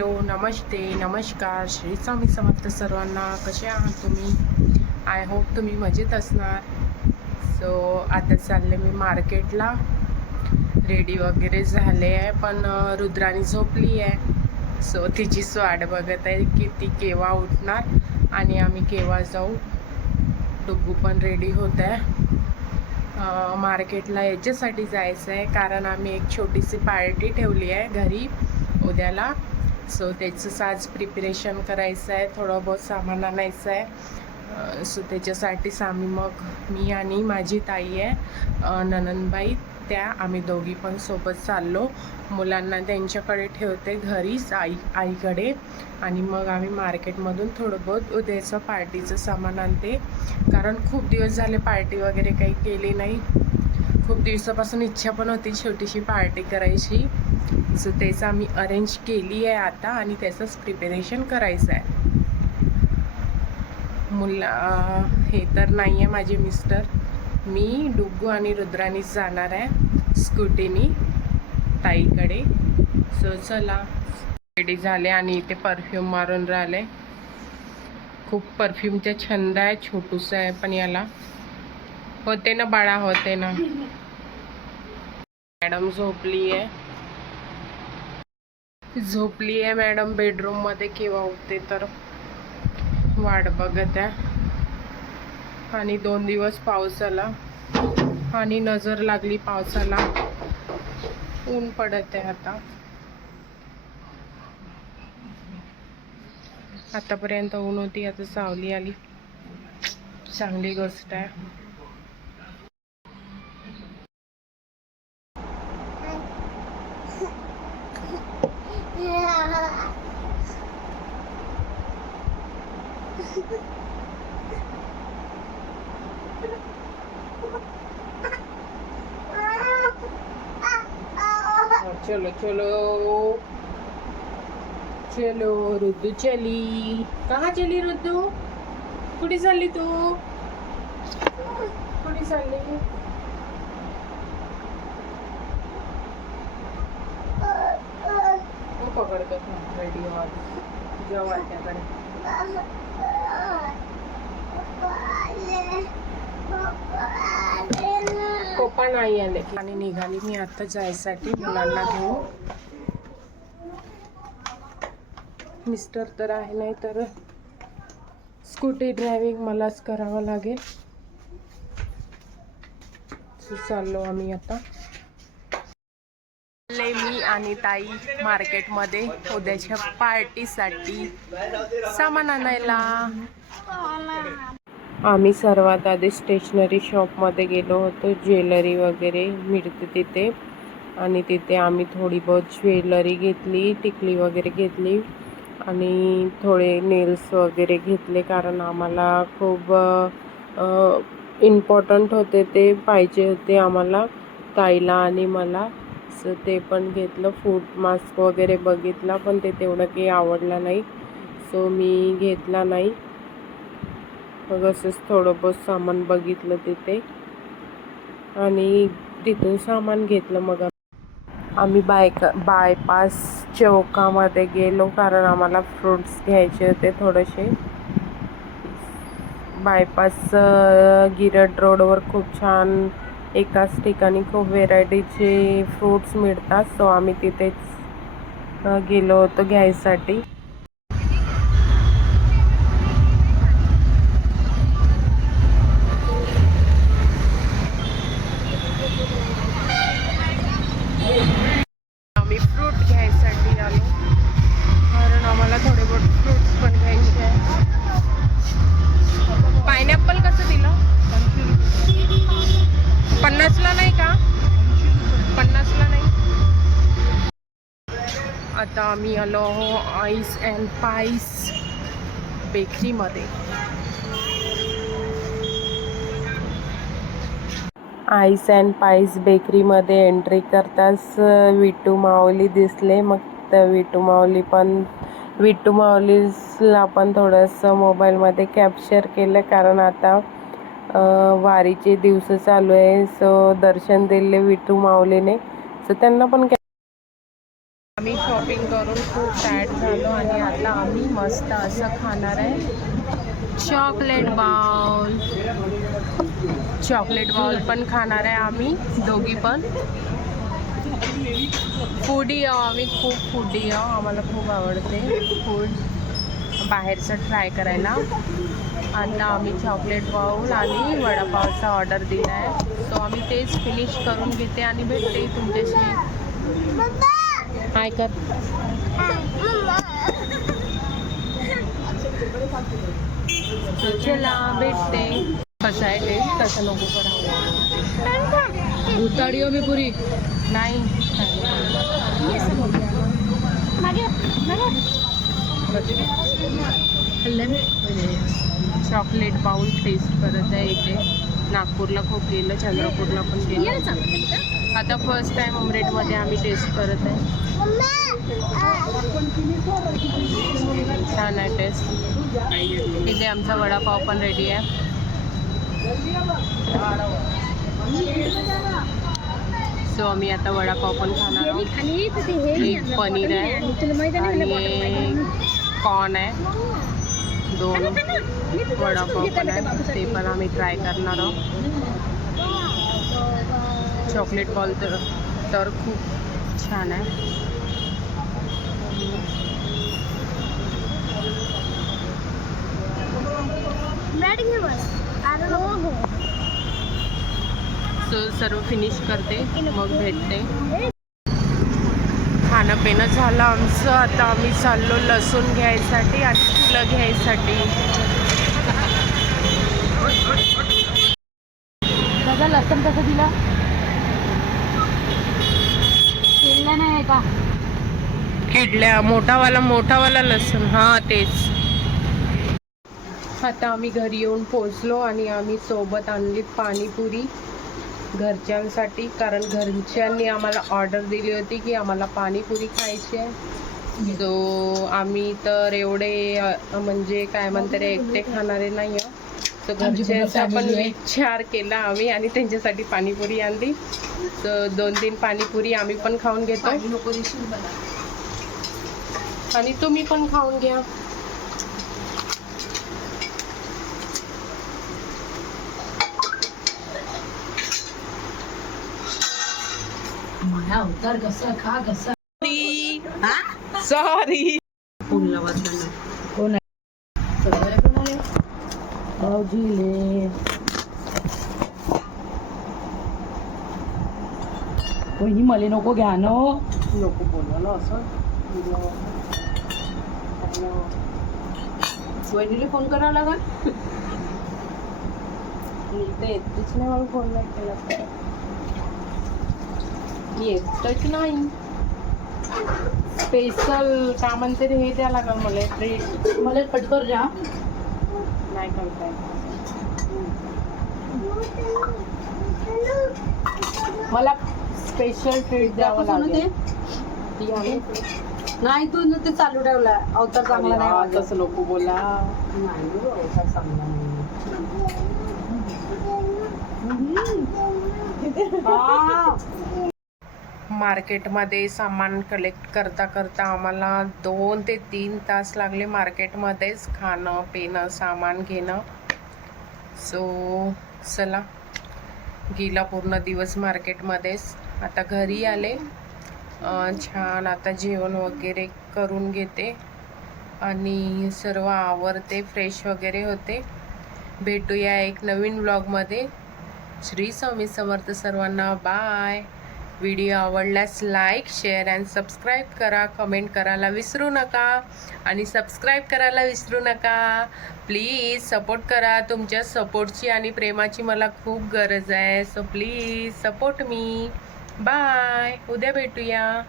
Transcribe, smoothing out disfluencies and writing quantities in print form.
Hello, नमस्ते, नमस्कार, श्री स्वामी समर्थ सर्वांना. कसे आहात तुम्ही? आय होप तुम्ही मजेत असणार. सो आता चालले मी मार्केटला. रेडी वगैरे झाले आहे, पण रुद्राणी झोपली आहे. सो तिचीच वाट बघत आहे की ती केव्हा उठणार आणि आम्ही केव्हा जाऊ. डुग्गू पण रेडी होत आहे. मार्केटला याच्यासाठी जायचं आहे कारण आम्ही एक छोटीशी पार्टी ठेवली आहे घरी उद्याला. सो त्याचंच आज प्रिपरेशन करायचं आहे, थोडं बहुत सामान आणायचं आहे. सो त्याच्यासाठीच आम्ही मग मी आणि माझी ताई आहे ननंदबाई, आम्ही दोघी पण सोबत चाललो. मुलांना त्यांच्याकडे ठेवते घरीच आईकडे, आणि मग आम्ही मार्केटमधून थोडं बहुत उद्याचं पार्टीचं सामान आणते. कारण खूप दिवस झाले पार्टी वगैरे काही केली नाही. खूप दिवसापासून इच्छा पण होती छोटीशी पार्टी करायची. सो त्याचं आम्ही अरेंज केली आहे आता, आणि त्याचंच प्रिपरेशन करायचं आहे. हे तर नाही आहे माझे मिस्टर. मी, डुग्गू आणि रुद्रानीच जाणार आहे स्कूटीनी ताईकडे. सो चला, रेडी झाले आणि इथे परफ्यूम मारून राहिले. खूप परफ्यूमचा छंद आहे, छोटूसा आहे पण याला. होते ना बाळा, होते ना. मॅडम झोपली आहे मॅडम बेडरूम मध्ये. केव्हा उठते तर वाट बघत आहे. आणि 2 दिवस पाऊस आला आणि नजर लागली पावसाला. ऊन पडत आहे आता. आतापर्यंत ऊन होती, आता सावली आली. चांगली गोष्ट आहे. चलो चलो चलो रुद्दू चली. कहाँ चली रुद्दू? कुठे चालली तू? कुठे चालली? हो पकडतो रेडिओ जेव्हा त्याकडे. पप्पा नाही आले आणि निघाली मी आता जायसाठी मुलांना घेऊन. मिस्टर तर आहे, नाही तर स्कूटी ड्रायव्हिंग मलाच करावं लागेल. चाललो आम्ही आता. मी आणि ताई मार्केटमध्ये उद्याच्या पार्टीसाठी सामान आणायला. आम्ही सर्वात आधी स्टेशनरी शॉपमध्ये गेलो होतो. ज्वेलरी वगैरे मिळते तिथे, आणि तिथे आम्ही थोडी बहुत ज्वेलरी घेतली, टिकली वगैरे घेतली, आणि थोडे नेल्स वगैरे घेतले. कारण आम्हाला खूप इम्पॉर्टंट होते, ते पाहिजे होते आम्हाला, ताईला आणि मला. सो ते पण घेतलं. फूट मास्क वगैरे बघितला, पण ते तेवढं काही आवडलं नाही, सो मी घेतला नाही. मग असंच थोडं बहुत सामान बघितलं तिथे आणि तिथून सामान घेतलं. मग आम्ही बायपास चौकामध्ये गेलो कारण आम्हाला फ्रूट्स घ्यायचे होते थोडेसे. बायपास गिरड रोडवर खूप छान एकाच ठिकाणी खूप व्हेरायटीचे फ्रूट्स मिळतात. सो आम्ही तिथेच गेलो होतो घ्यायसाठी. आम्ही फ्रूट घ्यायसाठी आलो कारण आम्हाला थोडे बहुत फ्रूट्स पण घ्यायचे आहे. पायनॅपल कसं दिलं? 50ला नाही का? 50ला नाही. आता आम्ही आलो आईस अँड पाईस बेकरीमध्ये. आईस अँड पाईस बेकरीमध्ये एंट्री करताच विटू माऊली दिसले. मग त्या विटू माऊलीला पण थोडंसं मोबाईलमध्ये कॅप्चर केलं, कारण आता वारीचे दिवस चालू आहे. सो दर्शन दिले विटू माऊलीने, सो त्यांना पण आम्ही शॉपिंग करून खूप टायर्ड झालो आणि आता आम्ही मस्त असं खाणार आहे चॉकलेट बाउल. चॉकलेट बाउल पण खाणार आहे आम्ही दोघी पण. फूडी आहो आम्ही, खूप फूडी आहो. आम्हाला खूप आवडते फूड बाहेरचं ट्राय करायला. आता आम्ही चॉकलेट बाउल आणि वडापावचा ऑर्डर दिला आहे. सो आम्ही तेच फिनिश करून घेते आणि भेटते तुमच्याशी. हाय कर. चला भेटते. कसं आहे टेस्ट? कसं नको करावं. उताड़ी हो मी पुरी नाही. चॉकलेट बाउल टेस्ट करत आहे इथे. नागपूरला खूप गेलं, चंद्रपूरला पण गेलं. आता फर्स्ट टाइम उमरेडमध्ये आम्ही टेस्ट करत आहे. छान आहे टेस्ट. इथे आमचा वडापाव पण रेडी आहे. सो आम्ही आता वडापाव पण खाणार आहोत. एक पनीर आहे आणि कॉर्न आहे. 2 वडापाव पण आहे, ते पण आम्ही ट्राय करणार आहोत. चॉकलेट बॉल तर खूप छान आहे. सो सर्व फिनिश करते मग भेटते. खाणं पिणं झालं आमचं. आता आम्ही चाललो लसूण घ्यायसाठी आणि फुलं घ्यायसाठी. दादा लसूण कसं दिला? किडला नाही आहे का? किडल्या मोठावाला लसूण. हां तेच. आता आम्ही घरी येऊन पोचलो आणि आम्ही सोबत आणली पाणीपुरी घरच्यांसाठी, कारण घरच्यांनी आम्हाला ऑर्डर दिली होती की आम्हाला पाणीपुरी खायची आहे. सो आम्ही तर एवढे म्हणजे काय म्हणतात एकटे खाणारे नाही आहोत. तर घरच्यांचा पण विचार केला आम्ही आणि त्यांच्यासाठी पाणीपुरी आणली. तर 2-3 पाणीपुरी आम्ही पण खाऊन घेतो आणि तुम्ही पण खाऊन घ्या. उतर कसं खा कसं. सॉरी. कोण आहे? सगळं कोण आहे? भाऊजीले. वहिनी मले नको घ्या न. नको बोलवा ना असं. वहिनीला फोन करावा लागल. ते येतच नाही, मला फोन नाही केला. येतच नाही. स्पेशल का म्हणते हे द्या लागल मला ट्रीट. मला पटकर द्या. नाही करताय. मला स्पेशल ट्रीट द्यावं लागेल. नाही तू न ते चालू ठेवला. अवतार चांगला नाही. तसं नको बोला. नाही अवतार चांगला नाही. मार्केटमध्ये सामान कलेक्ट करता करता आम्हाला 2 ते 3 तास लागले मार्केटमध्येच खाणं पिणं सामान घेणं. सो चला गेला पूर्ण दिवस मार्केटमध्येच. आता घरी आले. छान आता जेवण वगैरे करून घेते आणि सर्व आवरते, फ्रेश वगैरे होते. भेटूया एक नवीन व्लॉगमध्ये. श्री स्वामी समर्थ सर्वांना. बाय. व्हिडिओ आवडल्यास लाईक शेअर अँड सबस्क्राईब करा. कमेंट करायला विसरू नका आणि सबस्क्राईब करायला विसरू नका. प्लीज सपोर्ट करा. तुमच्या सपोर्टची आणि प्रेमाची मला खूप गरज आहे. So please support me. Bye. उद्या भेटूया.